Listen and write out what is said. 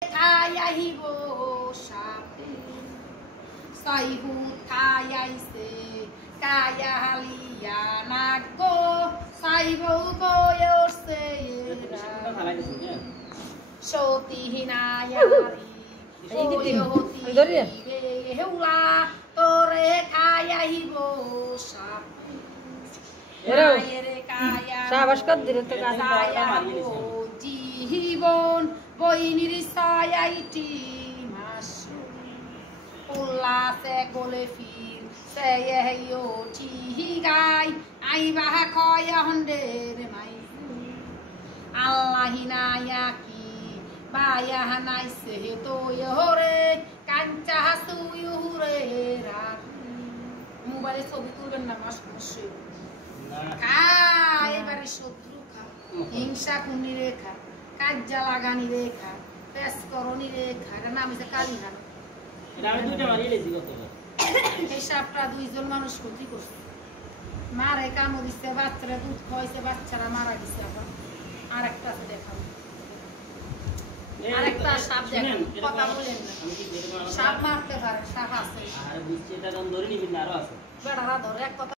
আহিব সাপে সাইহুত খাই আইছে কায়া হালিয়া নাগো সাইবউ বয়সে সতী হিনায়ারি হেউলা তোরে খাই আহিব জীবন বইনির সায়াইটি মাসু উল্লাসে গোলে ফির সে ঠি গাই আইবা কয়া হন্ডের মাই আল্লাহি নায়া কি বায়া নাইছে তো হরে কাঞ্চা হাসুই হুরে রাখ মোবাইলে ছবি তুলবেন না মা সমস্যা এবারে শত্রু খা হিংসা খুনি রেখা কাজ্জা লাগানি রেখা পেস করনি রেখা এটার নাম হচ্ছে কালীহার। এই সাপটা দুইজন মানুষ ক্ষতি করছে, মারে কামড় দিচ্ছে, বাচ্চারা দুধ খাওয়াইছে, বাচ্চারা মারা গেছে। আবার আরেকটা আছে দেখাবো, আরেকটা সাপ দেখেন, কথা বলেন না, সাপ মারতে পারে, সাপ আছে বেড়ারা ধরে এক কথা